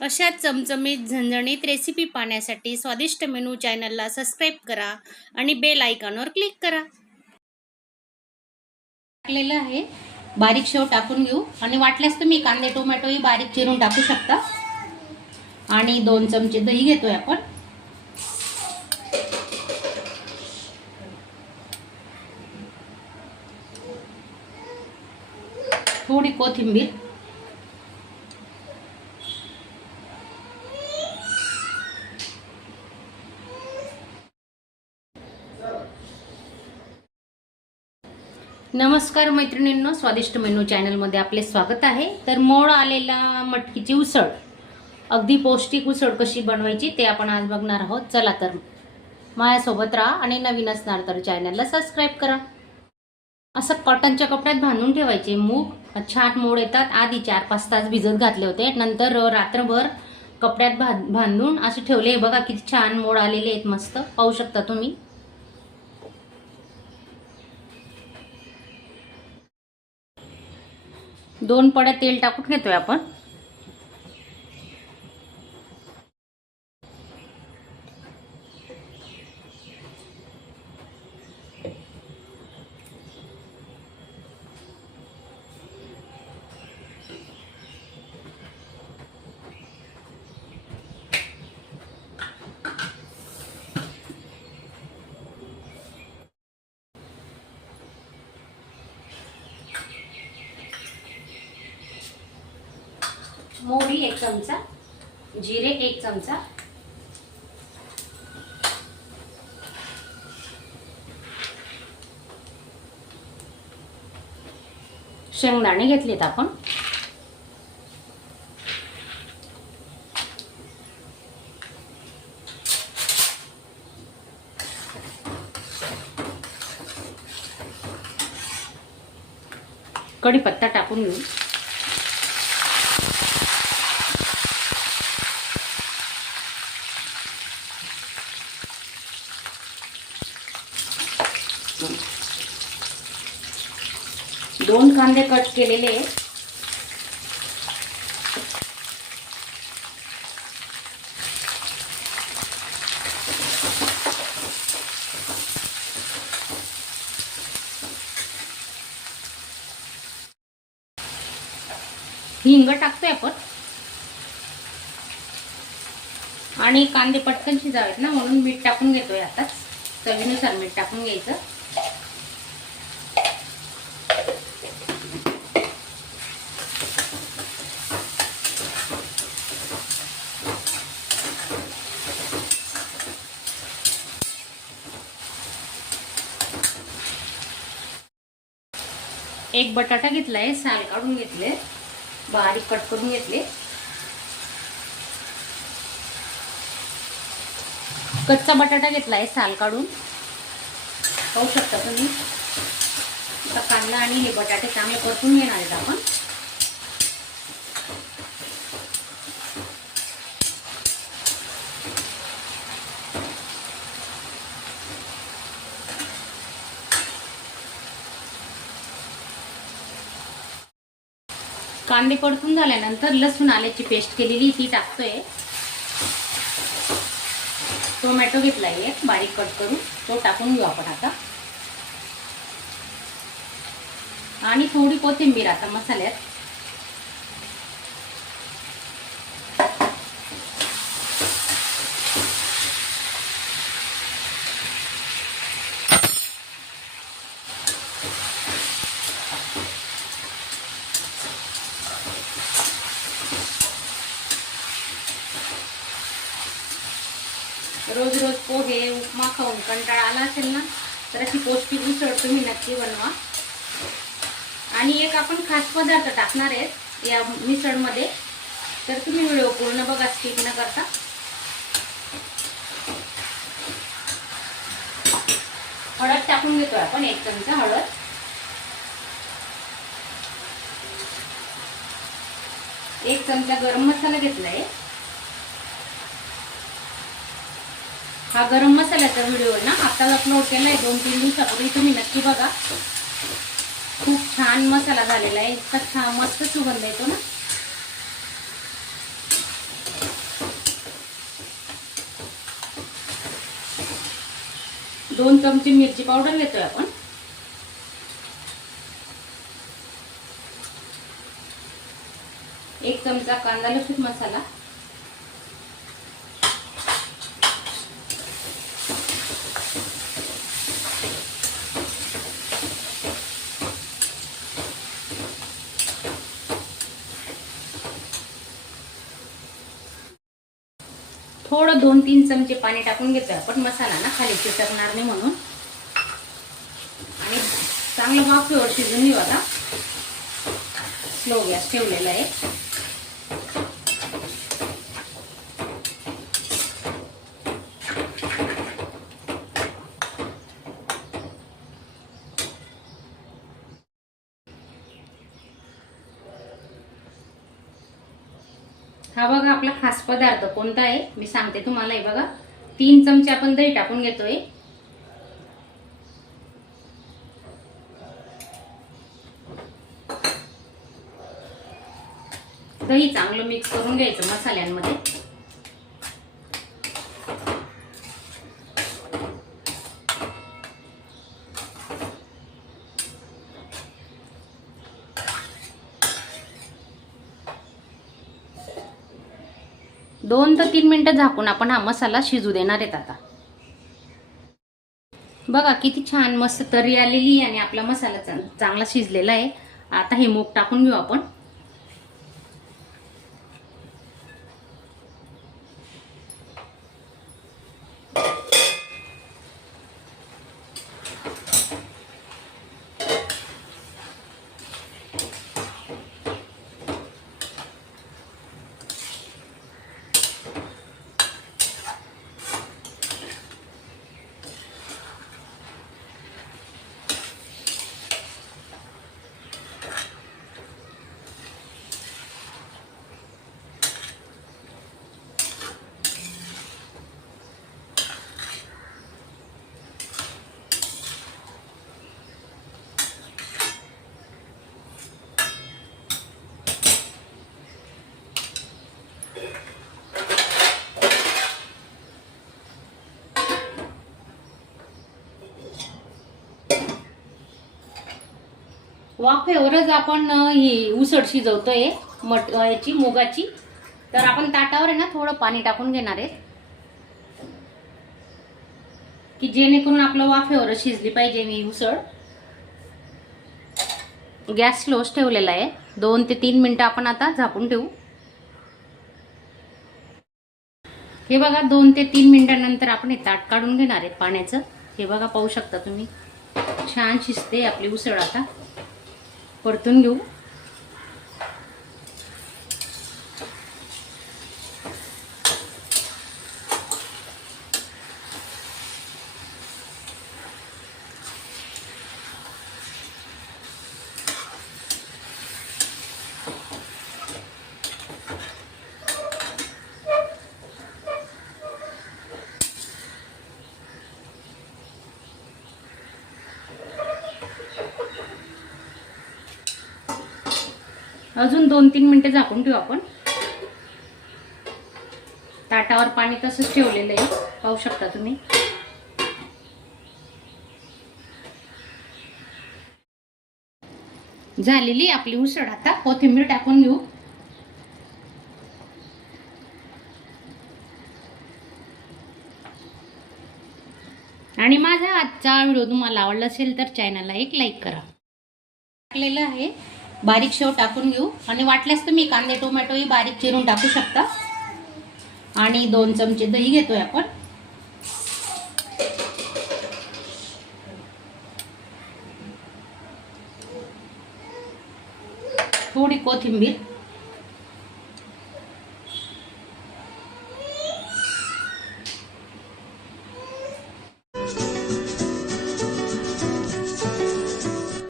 अशा चमचमीत झणझणीत रेसिपी पाहण्यासाठी स्वादिष्ट मेनू चॅनलला सबस्क्राईब करा आणि बेल आयकॉनवर क्लिक करा. टाकलेलं आहे, बारीक शेव टाकून घेऊ आणि वाटल्यास तुम्ही कांदे टोमॅटोही बारीक चिरून टाकू शकता. आणि 2 चमचे दही घेतोय आपण. थोडी कोथिंबीर, नमस्कार मैत्रिणींनो, स्वादिष्ट मेनू चॅनलमध्ये आपले स्वागत आहे. तर मोड आलेला मटकीची उसळ, अगदी पौष्टिक उसळ कशी बनवायची ते आपण आज बघणार आहोत. चला तर माझ्यासोबत राहा आणि नवीन असणार तर चॅनलला सबस्क्राईब करा. असं कॉटनच्या कपड्यात बांधून ठेवायचे. मूग छान मोड येतात. आधी 4-5 तास भिजत घातले होते, नंतर रात्रभर कपड्यात बांधून असे ठेवले. बघा किती छान मोड आलेले आहेत, मस्त पाहू शकता तुम्ही. दोन पड्या तेल टाकून घेतोय आपण. मोहरी 1 चमचा, जिरे 1 चमचा, शेंगदाणे घेतलेत आपण. कढीपत्ता टाकून घेऊ. दोन कांदे कट केलेले. हिंग टाकतोय आपण. आणि कांदे पटकन शिजावेत ना, म्हणून मीठ टाकून घेतोय. आता चवीनुसार मीठ टाकून घ्यायचं. एक बटाटा घेतलाय, साल काढून घेतले, बारीक कट करून घेतले. कच्चा बटाटा घेतलाय, साल काढून. पाहू शकता तुम्ही. आता कांदा आणि हे बटाटे चांगले परतून घेणार आहेत आपण. कांदे परतून झाल्यानंतर लसूण आल्याची पेस्ट केलेली ती टाकतोय. टोमॅटो घेतलाय एक बारीक कट करून, तो टाकून घेऊ आपण आता. आणि थोडी कोथिंबीर आता मसाल्यात. रोज रोज पोहे उपमा खाऊन कंटाळा आला असेल ना, तर अशी पौष्टिक उसळ तुम्ही नक्की बनवा. आणि एक आपण खास पदार्थ टाकणार आहेत या मिसळमध्ये, तर तुम्ही व्हिडिओ पूर्ण बघा, स्किप न करता. हळद टाकून घेतोय आपण 1 चमचा हळद. एक चमचा गरम मसाला घेतलाय. हा गरम मसाल्याचा व्हिडिओ ना आता अपलोड केलाय 2-3 दिवसापूर्वी, तुम्ही नक्की बघा. खूप छान मसाला झालेला आहे. इतका छान मस्त सुगंध येतो ना. 2 चमचे मिरची पावडर घेतोय आपण. एक चमचा कांदा लसूण मसाला. थोडं 2-3 चमचे पाणी टाकून घेतोय आपण, मसाला ना खाली चिटकणार नाही म्हणून. आणि चांगलं वाफेवर शिजून घेऊ आता. स्लो गॅस ठेवलेला आहे. हा बघा आपला खास पदार्थ कोणता आहे मी सांगते तुम्हाला. हे बघा 3 चमचे आपण दही टाकून घेतोय. दही चांगलं मिक्स करून घ्यायचं मसाल्यांमध्ये. दोन ते 3 मिनिटं झाकून आपण हा मसाला शिजू देणार आहेत. आता बघा किती छान मस्त तरी आलेली आणि आपला मसाला चांगला शिजलेला आहे. आता हे मूग टाकून घेऊ आपण. वाफेवरच आपण ही उसळ शिजवतोय याची मुगाची. तर आपण ताटावर आहे ना थोडं पाणी टाकून घेणार आहे की जेणेकरून आपलं वाफेवर शिजली पाहिजे ही उसळ. गॅस स्लोच ठेवलेला आहे. 2 ते 3 मिनिटं आपण आता झाकून ठेवू. हे बघा 2 ते 3 मिनिटांनंतर आपण हे ताट काढून घेणार आहे पाण्याचं. हे बघा पाहू शकता तुम्ही छान शिजते आपली उसळ. आता परतून घेऊ. अजून 2-3 मिनिटं झाकून ठेवू आपण. ताटावर पाणी तसंच ठेवलेलं आहे पाहू शकता तुम्ही. झालेली आपली उसळ. आता कोथिंबीर टाकून घेऊ. आणि माझा आजचा व्हिडिओ तुम्हाला आवडला असेल तर चॅनलला एक लाईक करा. टाकलेलं आहे. बारीक शेव टाकून घेऊ. आणि वाटल्यास तुम्ही कांदे टोमॅटोही बारीक चिरून टाकू शकता. आणि 2 चमचे दही घेतोय आपण. थोडी कोथिंबीर.